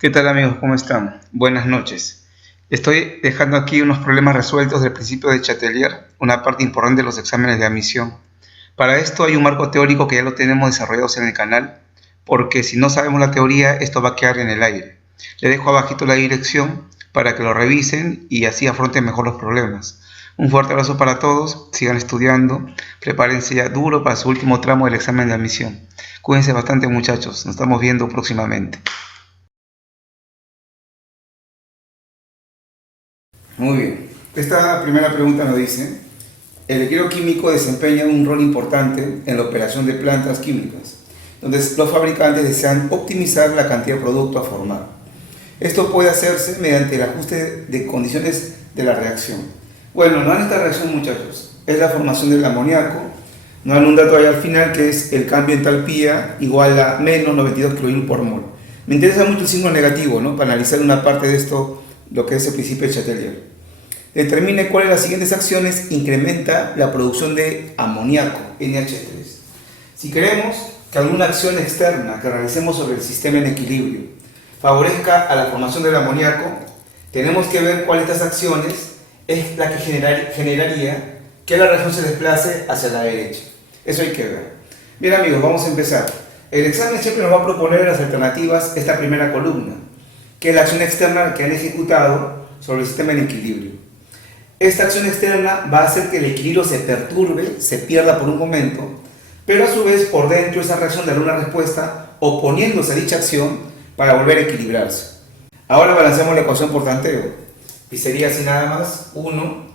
¿Qué tal amigos? ¿Cómo están? Buenas noches. Estoy dejando aquí unos problemas resueltos del principio de Chatelier, una parte importante de los exámenes de admisión. Para esto hay un marco teórico que ya lo tenemos desarrollados en el canal, porque si no sabemos la teoría, esto va a quedar en el aire. Le dejo abajito la dirección para que lo revisen y así afronten mejor los problemas. Un fuerte abrazo para todos, sigan estudiando, prepárense ya duro para su último tramo del examen de admisión. Cuídense bastante muchachos, nos estamos viendo próximamente. Muy bien. Esta primera pregunta nos dice, el equilibrio químico desempeña un rol importante en la operación de plantas químicas, donde los fabricantes desean optimizar la cantidad de producto a formar. Esto puede hacerse mediante el ajuste de condiciones de la reacción. Bueno, no en esta reacción, muchachos, es la formación del amoníaco. Nos dan un dato ahí al final que es el cambio en entalpía igual a menos 92 kJ por mol. Me interesa mucho el signo negativo, ¿no? Para analizar una parte de esto, lo que es el principio de Chatelier. Determine cuáles de las siguientes acciones incrementa la producción de amoníaco, NH3. Si queremos que alguna acción externa que realicemos sobre el sistema en equilibrio favorezca a la formación del amoníaco, tenemos que ver cuál de estas acciones es la que generaría que la reacción se desplace hacia la derecha. Eso hay que ver. Bien amigos, vamos a empezar. El examen siempre nos va a proponer las alternativas, esta primera columna, que es la acción externa que han ejecutado sobre el sistema en equilibrio. Esta acción externa va a hacer que el equilibrio se perturbe, se pierda por un momento, pero a su vez por dentro esa reacción dará una respuesta oponiéndose a dicha acción para volver a equilibrarse. Ahora balanceamos la ecuación por tanteo y sería así nada más 1,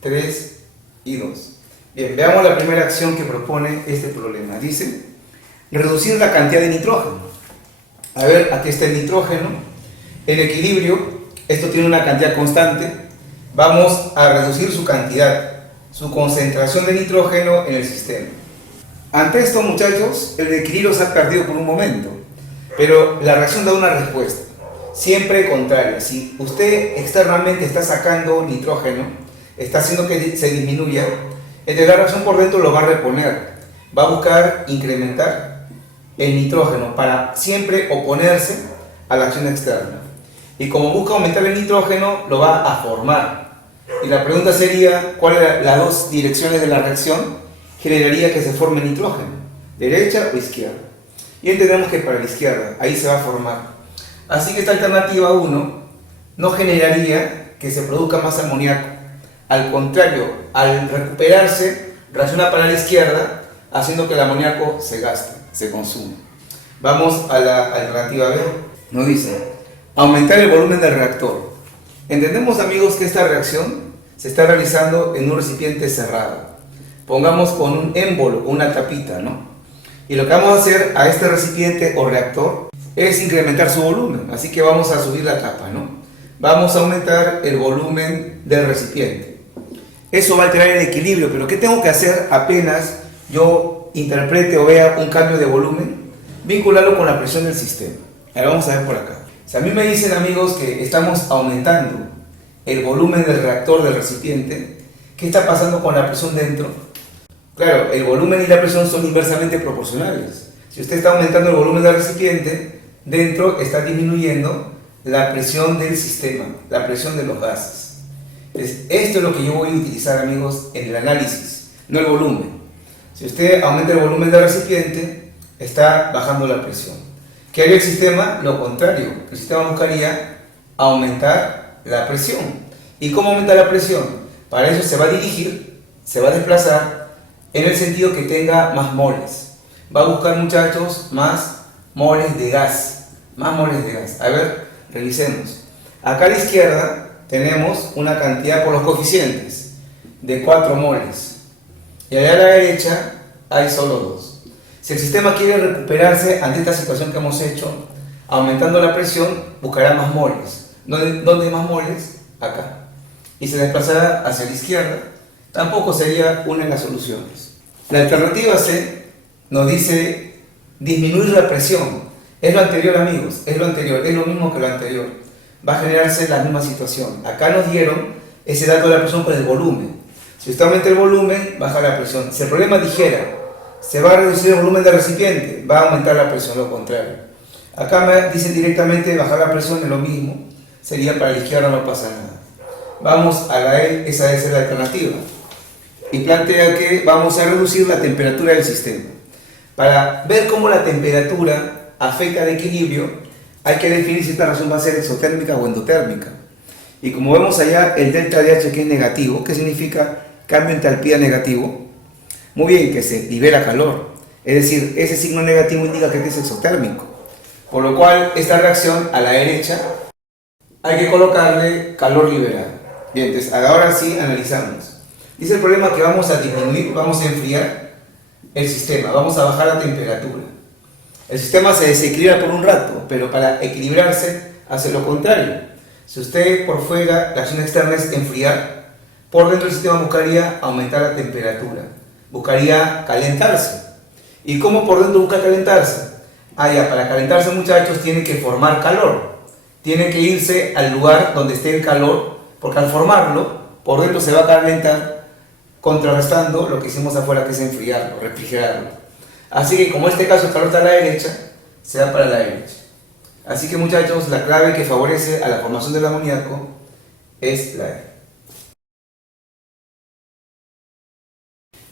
3 y 2. Bien, veamos la primera acción que propone este problema. Dice, reducir la cantidad de nitrógeno. A ver, aquí está el nitrógeno. En equilibrio, esto tiene una cantidad constante. Vamos a reducir su cantidad, su concentración de nitrógeno en el sistema. Ante esto, muchachos, el equilibrio se ha perdido por un momento, pero la reacción da una respuesta, siempre contraria. Si usted externamente está sacando nitrógeno, está haciendo que se disminuya, entonces la reacción por dentro lo va a reponer, va a buscar incrementar el nitrógeno para siempre oponerse a la acción externa. Y como busca aumentar el nitrógeno, lo va a formar. Y la pregunta sería, ¿cuáles son las dos direcciones de la reacción? Generaría que se forme nitrógeno, derecha o izquierda. Y entendemos que para la izquierda, ahí se va a formar. Así que esta alternativa 1 no generaría que se produzca más amoníaco. Al contrario, al recuperarse, reacciona para la izquierda, haciendo que el amoníaco se gaste, se consume. Vamos a la alternativa B. Nos dice, aumentar el volumen del reactor. Entendemos, amigos, que esta reacción se está realizando en un recipiente cerrado. Pongamos con un émbolo, una tapita, ¿no? Y lo que vamos a hacer a este recipiente o reactor es incrementar su volumen. Así que vamos a subir la tapa, ¿no? Vamos a aumentar el volumen del recipiente. Eso va a alterar el equilibrio, pero ¿qué tengo que hacer apenas yo interprete o vea un cambio de volumen? Vincularlo con la presión del sistema. Ahora vamos a ver por acá. Si a mí me dicen, amigos, que estamos aumentando el volumen del reactor del recipiente, ¿qué está pasando con la presión dentro? Claro, el volumen y la presión son inversamente proporcionales. Si usted está aumentando el volumen del recipiente, dentro está disminuyendo la presión del sistema, la presión de los gases. Entonces, esto es lo que yo voy a utilizar, amigos, en el análisis, no el volumen. Si usted aumenta el volumen del recipiente, está bajando la presión. ¿Qué haría el sistema? Lo contrario. El sistema buscaría aumentar la presión. ¿Y cómo aumenta la presión? Para eso se va a dirigir, se va a desplazar en el sentido que tenga más moles. Va a buscar, muchachos, más moles de gas. Más moles de gas. A ver, revisemos. Acá a la izquierda tenemos una cantidad por los coeficientes de 4 moles. Y allá a la derecha hay solo 2. Si el sistema quiere recuperarse ante esta situación que hemos hecho, aumentando la presión, buscará más moles. ¿Dónde hay más moles? Acá. Y se desplazará hacia la izquierda. Tampoco sería una de las soluciones. La alternativa C nos dice disminuir la presión. Es lo anterior, amigos, es lo anterior, es lo mismo que lo anterior. Va a generarse la misma situación. Acá nos dieron ese dato de la presión por el volumen. Si usted aumenta el volumen, baja la presión. Si el problema dijera, se va a reducir el volumen del recipiente, va a aumentar la presión, lo contrario. Acá me dicen directamente bajar la presión, es lo mismo. Sería para la izquierda, no pasa nada. Vamos a la E, esa debe ser la alternativa. Y plantea que vamos a reducir la temperatura del sistema. Para ver cómo la temperatura afecta al equilibrio, hay que definir si esta reacción va a ser exotérmica o endotérmica. Y como vemos allá, el delta de H que es negativo, ¿qué significa cambio de entalpía negativo? Muy bien, que se libera calor. Es decir, ese signo negativo indica que este es exotérmico. Por lo cual, esta reacción a la derecha hay que colocarle calor liberado. Bien, entonces ahora sí analizamos. Dice el problema que vamos a disminuir, vamos a enfriar el sistema, vamos a bajar la temperatura. El sistema se desequilibra por un rato, pero para equilibrarse hace lo contrario. Si usted por fuera, la acción externa es enfriar, por dentro el sistema buscaría aumentar la temperatura, buscaría calentarse. ¿Y cómo por dentro busca calentarse? Para calentarse, muchachos, tiene que formar calor. Tiene que irse al lugar donde esté el calor, porque al formarlo, por dentro se va a calentar, contrarrestando lo que hicimos afuera, que es enfriarlo, refrigerarlo. Así que como en este caso el calor está a la derecha, se da para la derecha. Así que, muchachos, la clave que favorece a la formación del amoníaco es la E.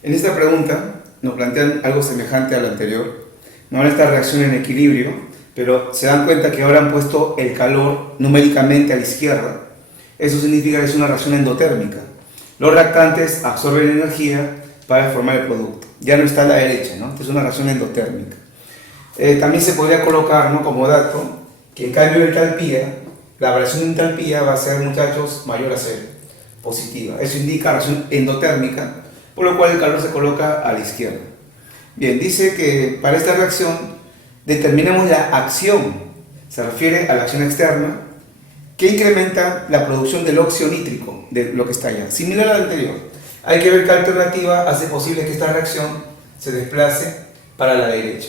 En esta pregunta nos plantean algo semejante a lo anterior. No en esta reacción en equilibrio, pero se dan cuenta que ahora han puesto el calor numéricamente a la izquierda. Eso significa que es una reacción endotérmica. Los reactantes absorben energía para formar el producto. Ya no está a la derecha, ¿no? Es una reacción endotérmica. También se podría colocar, ¿no?, como dato que el cambio de entalpía, la variación de entalpía va a ser, muchachos, mayor a 0, positiva. Eso indica reacción endotérmica, por lo cual el calor se coloca a la izquierda. Bien, dice que para esta reacción determinemos la acción, se refiere a la acción externa, que incrementa la producción del óxido nítrico, de lo que está allá, similar al anterior. Hay que ver qué alternativa hace posible que esta reacción se desplace para la derecha.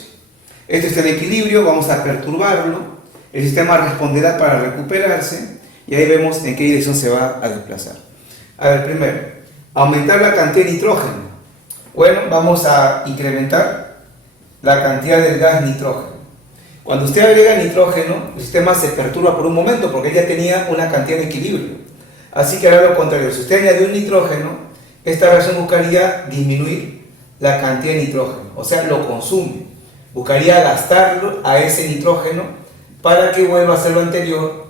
Esto está en equilibrio, vamos a perturbarlo, el sistema responderá para recuperarse y ahí vemos en qué dirección se va a desplazar. A ver, primero, aumentar la cantidad de nitrógeno. Bueno, vamos a incrementar la cantidad del gas nitrógeno. Cuando usted agrega nitrógeno, el sistema se perturba por un momento porque ya tenía una cantidad en equilibrio. Así que hará lo contrario. Si usted añadió un nitrógeno, esta reacción buscaría disminuir la cantidad de nitrógeno, o sea, lo consume. Buscaría gastarlo a ese nitrógeno para que vuelva a ser lo anterior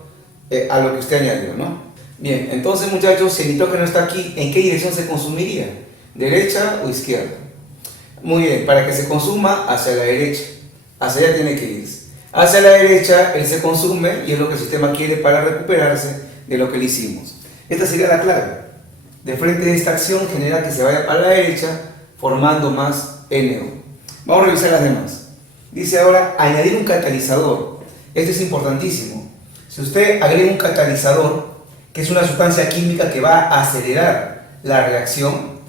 a lo que usted añadió, ¿no? Bien, entonces, muchachos, si el nitrógeno está aquí, ¿en qué dirección se consumiría? ¿Derecha o izquierda? Muy bien, para que se consuma hacia la derecha. Hacia allá tiene que irse. Hacia la derecha él se consume y es lo que el sistema quiere para recuperarse de lo que le hicimos. Esta sería la clave. De frente de esta acción genera que se vaya a la derecha formando más NO. Vamos a revisar las demás. Dice ahora añadir un catalizador. Esto es importantísimo. Si usted agrega un catalizador, que es una sustancia química que va a acelerar la reacción,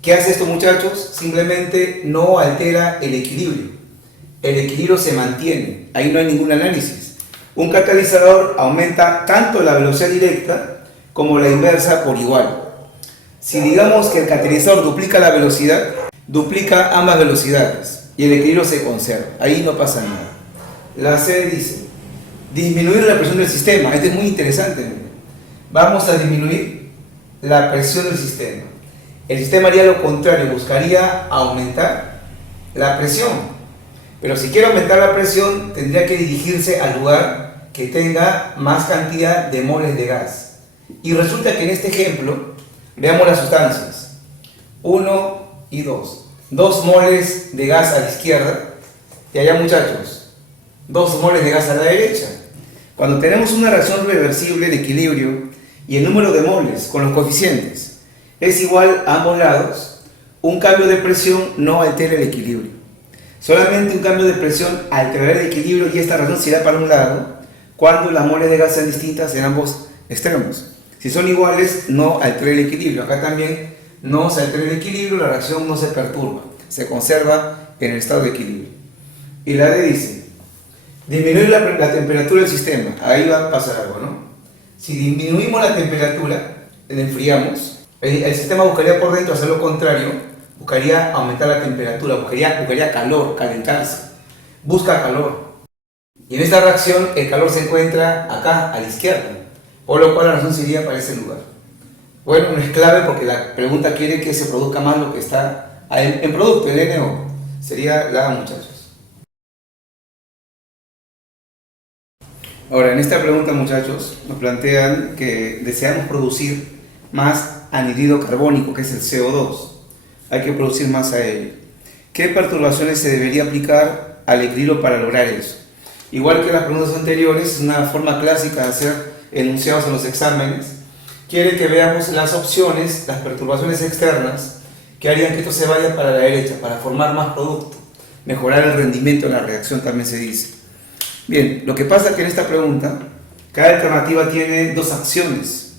¿qué hace esto, muchachos? Simplemente no altera el equilibrio. El equilibrio se mantiene. Ahí no hay ningún análisis. Un catalizador aumenta tanto la velocidad directa como la inversa por igual. Si digamos que el catalizador duplica la velocidad, duplica ambas velocidades y el equilibrio se conserva. Ahí no pasa nada. La C dice, disminuir la presión del sistema. Este es muy interesante. Vamos a disminuir la presión del sistema. El sistema haría lo contrario, buscaría aumentar la presión. Pero si quiere aumentar la presión, tendría que dirigirse al lugar que tenga más cantidad de moles de gas. Y resulta que en este ejemplo, veamos las sustancias. 1 y 2. 2 moles de gas a la izquierda y allá, muchachos, 2 moles de gas a la derecha. Cuando tenemos una reacción reversible de equilibrio y el número de moles con los coeficientes es igual a ambos lados, un cambio de presión no altera el equilibrio. Solamente un cambio de presión alterará el equilibrio y esta reacción se irá para un lado cuando las moles de gas sean distintas en ambos extremos. Si son iguales, no altera el equilibrio. Acá también no se altera el equilibrio, la reacción no se perturba, se conserva en el estado de equilibrio. Y la D dice, disminuir la temperatura del sistema. Ahí va a pasar algo, ¿no? Si disminuimos la temperatura, enfriamos, el sistema buscaría por dentro hacer lo contrario, buscaría aumentar la temperatura, buscaría calor, calentarse, busca calor. Y en esta reacción el calor se encuentra acá, a la izquierda, por lo cual la razón sería para ese lugar. Bueno, no es clave porque la pregunta quiere que se produzca más lo que está en producto, el NO. Sería la A, muchachos. Ahora, en esta pregunta, muchachos, nos plantean que deseamos producir más anhídrido carbónico, que es el CO2. Hay que producir más a él. ¿Qué perturbaciones se debería aplicar al equilibrio para lograr eso? Igual que las preguntas anteriores, es una forma clásica de hacer enunciados en los exámenes. Quiere que veamos las opciones, las perturbaciones externas que harían que esto se vaya para la derecha, para formar más producto, mejorar el rendimiento de la reacción, también se dice. Bien, lo que pasa es que en esta pregunta, cada alternativa tiene dos acciones,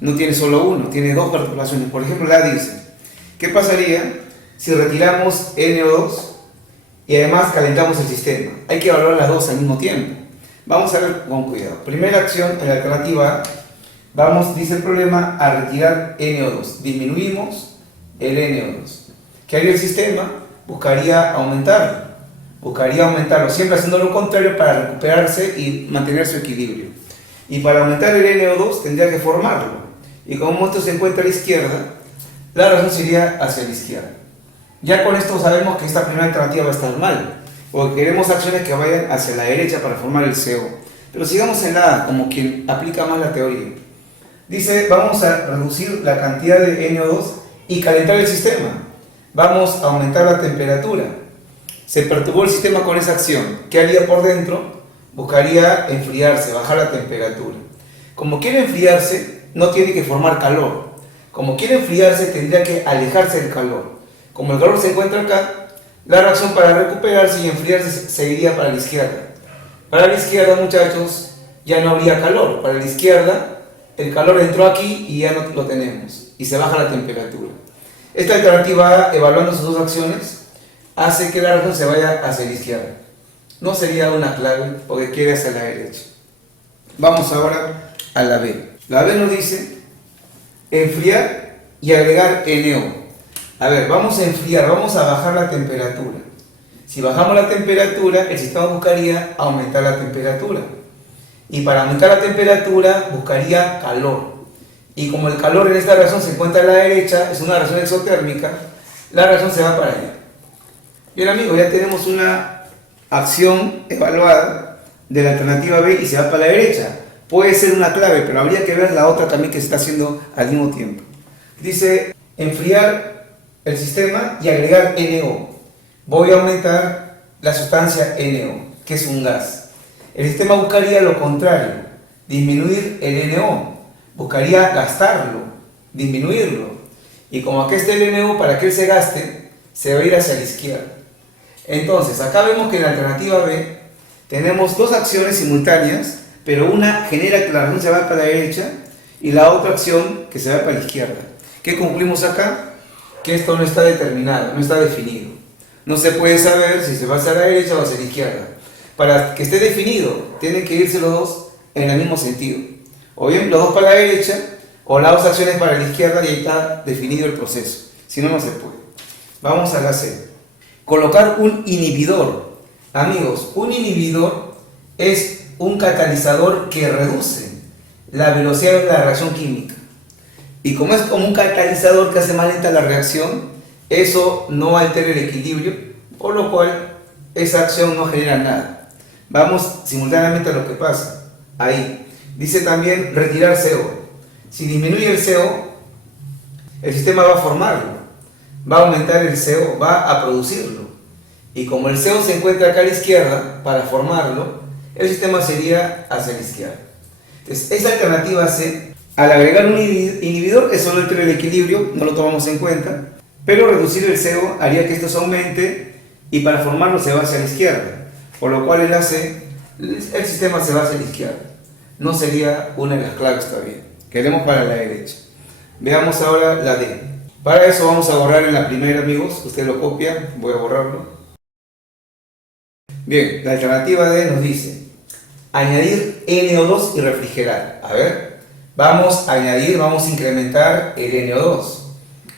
no tiene solo uno, tiene dos perturbaciones. Por ejemplo, la dice, ¿qué pasaría si retiramos NO2 y además calentamos el sistema? Hay que evaluar las dos al mismo tiempo. Vamos a ver con cuidado. Primera acción, en la alternativa A, vamos, dice el problema, a retirar NO2. Disminuimos el NO2. ¿Qué haría el sistema? Buscaría aumentarlo. Siempre haciendo lo contrario para recuperarse y mantener su equilibrio. Y para aumentar el NO2 tendría que formarlo. Y como esto se encuentra a la izquierda, la razón sería hacia la izquierda. Ya con esto sabemos que esta primera alternativa va a estar mal, porque queremos acciones que vayan hacia la derecha para formar el CO. Pero sigamos en la A, como quien aplica más la teoría. Dice, vamos a reducir la cantidad de NO2 y calentar el sistema. Vamos a aumentar la temperatura. Se perturbó el sistema con esa acción. ¿Qué haría por dentro? Buscaría enfriarse, bajar la temperatura. Como quiere enfriarse, no tiene que formar calor. Como quiere enfriarse, tendría que alejarse del calor. Como el calor se encuentra acá, la reacción para recuperarse y enfriarse se iría para la izquierda. Para la izquierda, muchachos, ya no habría calor. Para la izquierda, el calor entró aquí y ya no lo tenemos. Y se baja la temperatura. Esta alternativa, evaluando sus dos acciones, hace que la reacción se vaya hacia la izquierda. No sería una clave porque quiere hacia la derecha. Vamos ahora a la B. La B nos dice enfriar y agregar NO. A ver, vamos a enfriar, vamos a bajar la temperatura. Si bajamos la temperatura, el sistema buscaría aumentar la temperatura. Y para aumentar la temperatura, buscaría calor. Y como el calor en esta reacción se encuentra a la derecha, es una reacción exotérmica, la reacción se va para allá. Bien amigos, ya tenemos una acción evaluada de la alternativa B y se va para la derecha. Puede ser una clave, pero habría que ver la otra también que se está haciendo al mismo tiempo. Dice enfriar el sistema y agregar NO. Voy a aumentar la sustancia NO, que es un gas. El sistema buscaría lo contrario, disminuir el NO. Buscaría gastarlo, disminuirlo. Y como aquí está el NO, para que él se gaste, se va a ir hacia la izquierda. Entonces, acá vemos que en la alternativa B tenemos dos acciones simultáneas, pero una genera que la reacción se va para la derecha y la otra acción que se va para la izquierda. ¿Qué concluimos acá? Que esto no está determinado, no está definido. No se puede saber si se va hacia la derecha o hacia la izquierda. Para que esté definido, tienen que irse los dos en el mismo sentido. O bien los dos para la derecha, o las dos acciones para la izquierda y ahí está definido el proceso. Si no, no se puede. Vamos a la C. Colocar un inhibidor. Amigos, un inhibidor es un catalizador que reduce la velocidad de la reacción química. Y como es como un catalizador que hace más lenta la reacción, eso no altera el equilibrio, por lo cual esa acción no genera nada. Vamos simultáneamente a lo que pasa. Ahí. Dice también retirar CO. Si disminuye el CO, el sistema va a formarlo. Va a aumentar el CO, va a producirlo. Y como el CO se encuentra acá a la izquierda, para formarlo, el sistema sería hacia la izquierda. Entonces, esta alternativa C, al agregar un inhibidor, eso no altera el equilibrio, no lo tomamos en cuenta, pero reducir el CO haría que esto se aumente y para formarlo se va hacia la izquierda. Por lo cual en la C, el sistema se va hacia la izquierda. No sería una de las claves todavía. Queremos para la derecha. Veamos ahora la D. Para eso vamos a borrar en la primera, amigos. Usted lo copia, voy a borrarlo. Bien, la alternativa D nos dice añadir NO2 y refrigerar. A ver, vamos a añadir, vamos a incrementar el NO2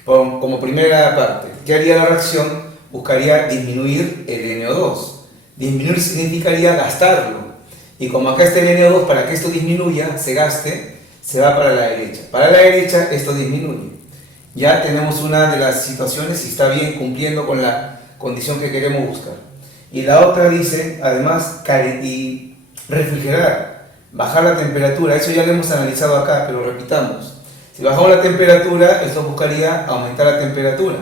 como primera parte. ¿Qué haría la reacción? Buscaría disminuir el NO2. Disminuir significaría gastarlo. Y como acá está el NO2, para que esto disminuya, se gaste, se va para la derecha. Para la derecha esto disminuye. Ya tenemos una de las situaciones y está bien cumpliendo con la condición que queremos buscar. Y la otra dice, además, y refrigerar, bajar la temperatura. Eso ya lo hemos analizado acá, pero repitamos. Si bajamos la temperatura, esto buscaría aumentar la temperatura,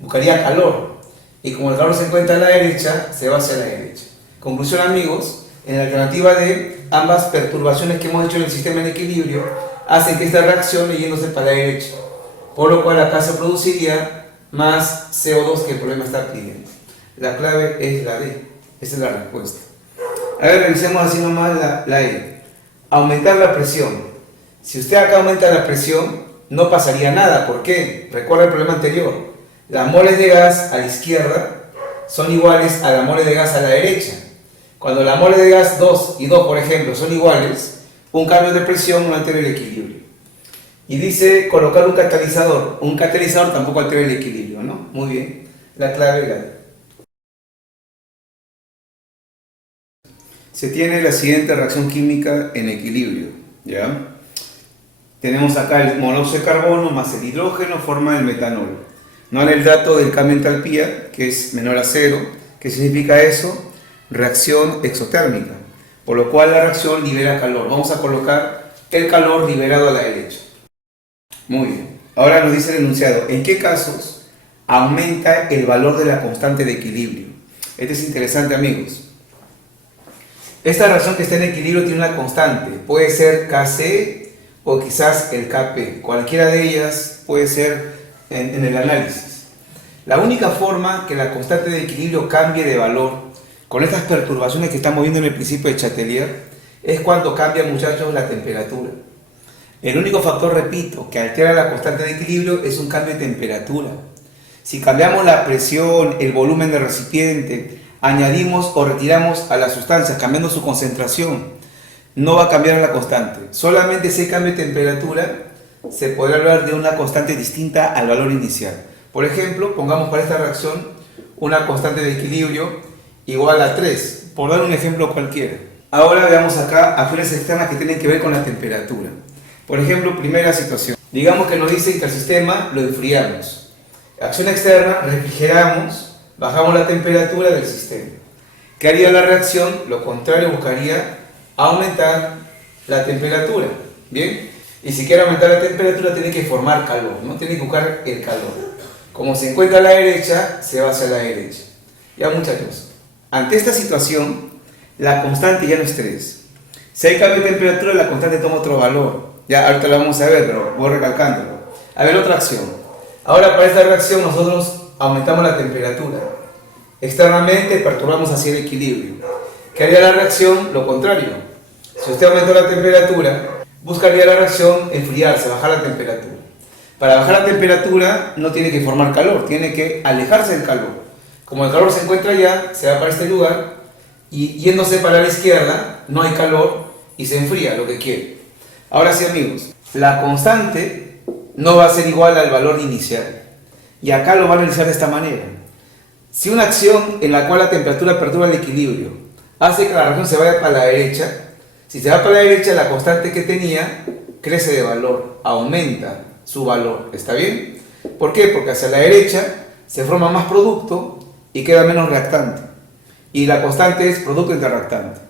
buscaría calor. Y como el calor se encuentra a la derecha, se va hacia la derecha. Conclusión, amigos, en la alternativa D, ambas perturbaciones que hemos hecho en el sistema en equilibrio hacen que esta reacción yéndose para la derecha, por lo cual acá se produciría más CO2 que el problema está pidiendo. La clave es la D, esa es la respuesta. A ver, revisemos así nomás la E. Aumentar la presión. Si usted acá aumenta la presión, no pasaría nada. ¿Por qué? Recuerda el problema anterior. Las moles de gas a la izquierda son iguales a las moles de gas a la derecha. Cuando las moles de gas 2 y 2, por ejemplo, son iguales, un cambio de presión no altera el equilibrio. Y dice colocar un catalizador. Un catalizador tampoco altera el equilibrio, ¿no? Muy bien. La clave es la D. Se tiene la siguiente reacción química en equilibrio, ¿ya? Tenemos acá el monóxido de carbono más el hidrógeno forma el metanol. No hay el dato del cambio de entalpía, que es menor a cero. ¿Qué significa eso? Reacción exotérmica, por lo cual la reacción libera calor. Vamos a colocar el calor liberado a la derecha. Muy bien. Ahora nos dice el enunciado, ¿en qué casos aumenta el valor de la constante de equilibrio? Este es interesante, amigos. Esta reacción que está en equilibrio tiene una constante. Puede ser Kc o quizás el Kp. Cualquiera de ellas puede ser en el análisis. La única forma que la constante de equilibrio cambie de valor con estas perturbaciones que estamos viendo en el principio de Chatelier es cuando cambia, muchachos, la temperatura. El único factor, repito, que altera la constante de equilibrio es un cambio de temperatura. Si cambiamos la presión, el volumen del recipiente, añadimos o retiramos a la sustancia cambiando su concentración, no va a cambiar la constante. Solamente ese cambio de temperatura se podrá hablar de una constante distinta al valor inicial. Por ejemplo, pongamos para esta reacción una constante de equilibrio igual a 3, por dar un ejemplo cualquiera. Ahora veamos acá acciones externas que tienen que ver con la temperatura. Por ejemplo, primera situación. Digamos que nos dice que el sistema lo enfriamos. Acción externa, refrigeramos, bajamos la temperatura del sistema. ¿Qué haría la reacción? Lo contrario, buscaría aumentar la temperatura. ¿Bien? Y si quiere aumentar la temperatura tiene que formar calor, ¿no? Tiene que buscar el calor. Como se encuentra a la derecha, se va hacia la derecha. Ya, muchachos, ante esta situación, la constante ya no es 3. Si hay cambio de temperatura, la constante toma otro valor. Ya, ahorita lo vamos a ver, pero voy recalcándolo. A ver, otra acción. Ahora, para esta reacción, nosotros aumentamos la temperatura. Externamente, perturbamos hacia el equilibrio. ¿Qué haría la reacción? Lo contrario. Si usted aumentó la temperatura, buscaría la reacción enfriarse, bajar la temperatura. Para bajar la temperatura no tiene que formar calor, tiene que alejarse del calor. Como el calor se encuentra allá, se va para este lugar y yéndose para la izquierda no hay calor y se enfría lo que quiere. Ahora sí, amigos, la constante no va a ser igual al valor inicial. Y acá lo van a analizar de esta manera. Si una acción en la cual la temperatura perturba el equilibrio hace que la reacción se vaya para la derecha, si se va para la derecha, la constante que tenía crece de valor, aumenta su valor. ¿Está bien? ¿Por qué? Porque hacia la derecha se forma más producto y queda menos reactante. Y la constante es producto entre reactante.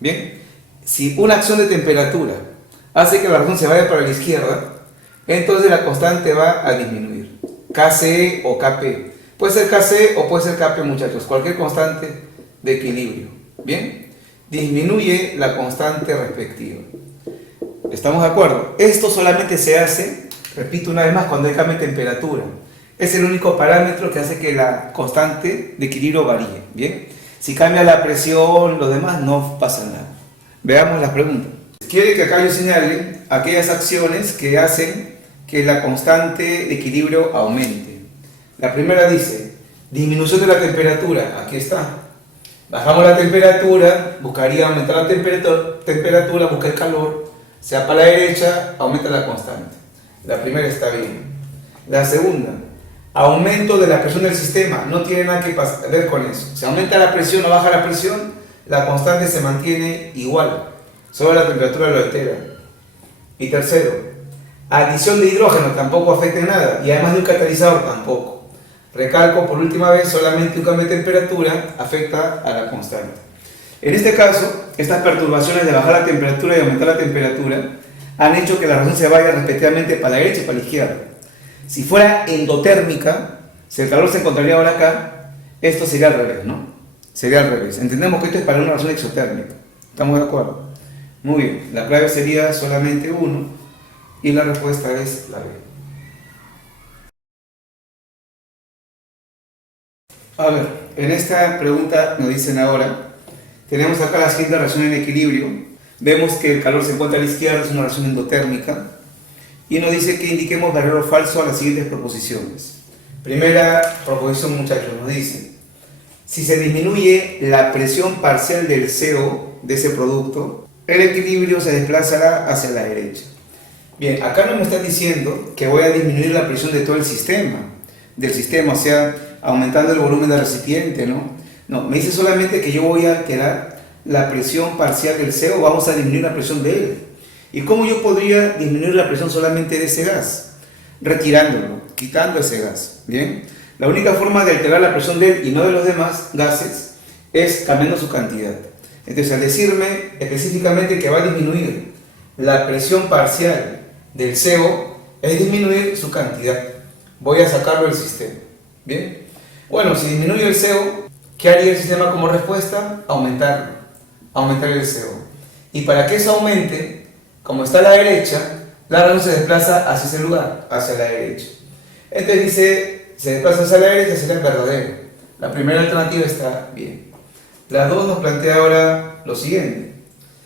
¿Bien? Si una acción de temperatura hace que la reacción se vaya para la izquierda, entonces la constante va a disminuir. Kce o Kp. Puede ser Kc o puede ser Kp, muchachos. Cualquier constante de equilibrio. ¿Bien? Disminuye la constante respectiva. ¿Estamos de acuerdo? Esto solamente se hace, repito una vez más, cuando hay cambio de temperatura. Es el único parámetro que hace que la constante de equilibrio varíe. ¿Bien? Si cambia la presión, los demás, no pasa nada. Veamos las preguntas. Quiere que acá yo señale aquellas acciones que hacen que la constante de equilibrio aumente. La primera dice, disminución de la temperatura. Aquí está. Bajamos la temperatura, buscaría aumentar la temperatura, busca el calor, se va para la derecha, aumenta la constante. La primera está bien. La segunda, aumento de la presión del sistema, no tiene nada que ver con eso. Si aumenta la presión o baja la presión, la constante se mantiene igual, solo la temperatura lo altera. Y tercero, adición de hidrógeno tampoco afecta en nada, y además de un catalizador tampoco. Recalco por última vez, solamente un cambio de temperatura afecta a la constante. En este caso, estas perturbaciones de bajar la temperatura y aumentar la temperatura han hecho que la reacción se vaya respectivamente para la derecha y para la izquierda. Si fuera endotérmica, si el calor se encontraría ahora acá, esto sería al revés, ¿no? Sería al revés. Entendemos que esto es para una reacción exotérmica. ¿Estamos de acuerdo? Muy bien. La clave sería solamente 1 y la respuesta es la B. A ver, en esta pregunta nos dicen ahora, tenemos acá la siguiente reacción en equilibrio. Vemos que el calor se encuentra a la izquierda, es una reacción endotérmica. Y nos dice que indiquemos verdadero o falso a las siguientes proposiciones. Primera proposición, muchachos, nos dice: si se disminuye la presión parcial del CO, de ese producto, el equilibrio se desplazará hacia la derecha. Bien, acá no me están diciendo que voy a disminuir la presión de todo el sistema, o sea, aumentando el volumen del recipiente, ¿no? No, me dice solamente que yo voy a alterar la presión parcial del CO, vamos a disminuir la presión de él. ¿Y cómo yo podría disminuir la presión solamente de ese gas? Retirándolo, quitando ese gas. ¿Bien? La única forma de alterar la presión de él y no de los demás gases es cambiando su cantidad. Entonces, al decirme específicamente que va a disminuir la presión parcial del CO, es disminuir su cantidad. Voy a sacarlo del sistema. ¿Bien? Bueno, si disminuye el CO, ¿qué haría el sistema como respuesta? Aumentarlo. Aumentar el CO. Y para que eso aumente, como está a la derecha, la reacción se desplaza hacia ese lugar, hacia la derecha. Entonces dice, se desplaza hacia la derecha, será el verdadero. La primera alternativa está bien. La 2 nos plantea ahora lo siguiente.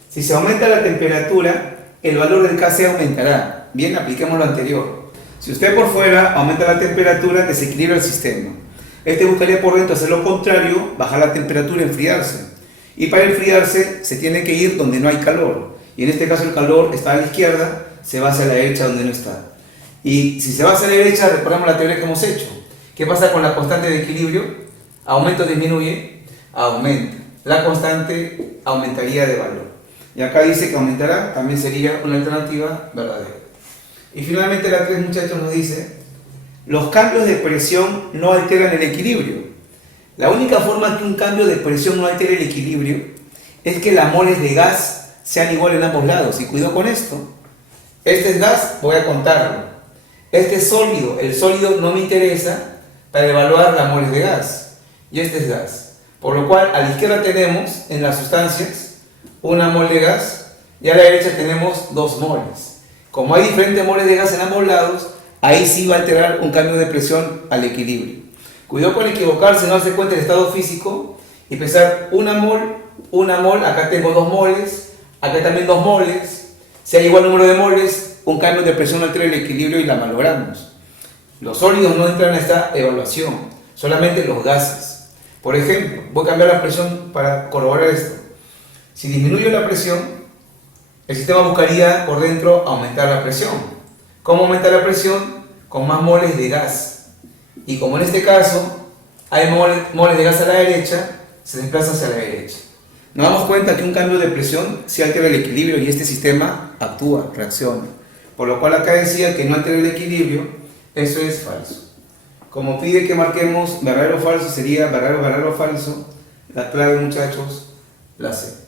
Si se aumenta la temperatura, el valor del Kc aumentará. Bien, apliquemos lo anterior. Si usted por fuera aumenta la temperatura, desequilibra el sistema. Este buscaría por dentro hacer lo contrario, bajar la temperatura, enfriarse. Y para enfriarse se tiene que ir donde no hay calor. Y en este caso el calor está a la izquierda, se va hacia la derecha donde no está. Y si se va hacia la derecha, recordemos la teoría que hemos hecho. ¿Qué pasa con la constante de equilibrio? Aumenta o disminuye, aumenta. La constante aumentaría de valor. Y acá dice que aumentará, también sería una alternativa verdadera. Y finalmente la 3, muchachos, nos dice: los cambios de presión no alteran el equilibrio. La única forma que un cambio de presión no altere el equilibrio es que las moles de gas sean iguales en ambos lados. Y cuidado con esto. Este es gas, voy a contarlo. Este es sólido. El sólido no me interesa para evaluar las moles de gas. Y este es gas. Por lo cual, a la izquierda tenemos, en las sustancias, una mol de gas y a la derecha tenemos 2 moles. Como hay diferentes moles de gas en ambos lados, ahí sí va a alterar un cambio de presión al equilibrio. Cuidado con equivocarse, no darse cuenta del estado físico y pensar una mol, acá tengo 2 moles, acá también 2 moles. Si hay igual número de moles, un cambio de presión altera el equilibrio y la malogramos. Los sólidos no entran a esta evaluación, solamente los gases. Por ejemplo, voy a cambiar la presión para corroborar esto. Si disminuyo la presión, el sistema buscaría por dentro aumentar la presión. ¿Cómo aumenta la presión? Con más moles de gas. Y como en este caso hay moles de gas a la derecha, se desplaza hacia la derecha. Nos damos cuenta que un cambio de presión sí altera el equilibrio y este sistema actúa, reacciona. Por lo cual acá decía que no altera el equilibrio, eso es falso. Como pide que marquemos verdadero o falso, sería verdadero o falso. La clave, muchachos, la C.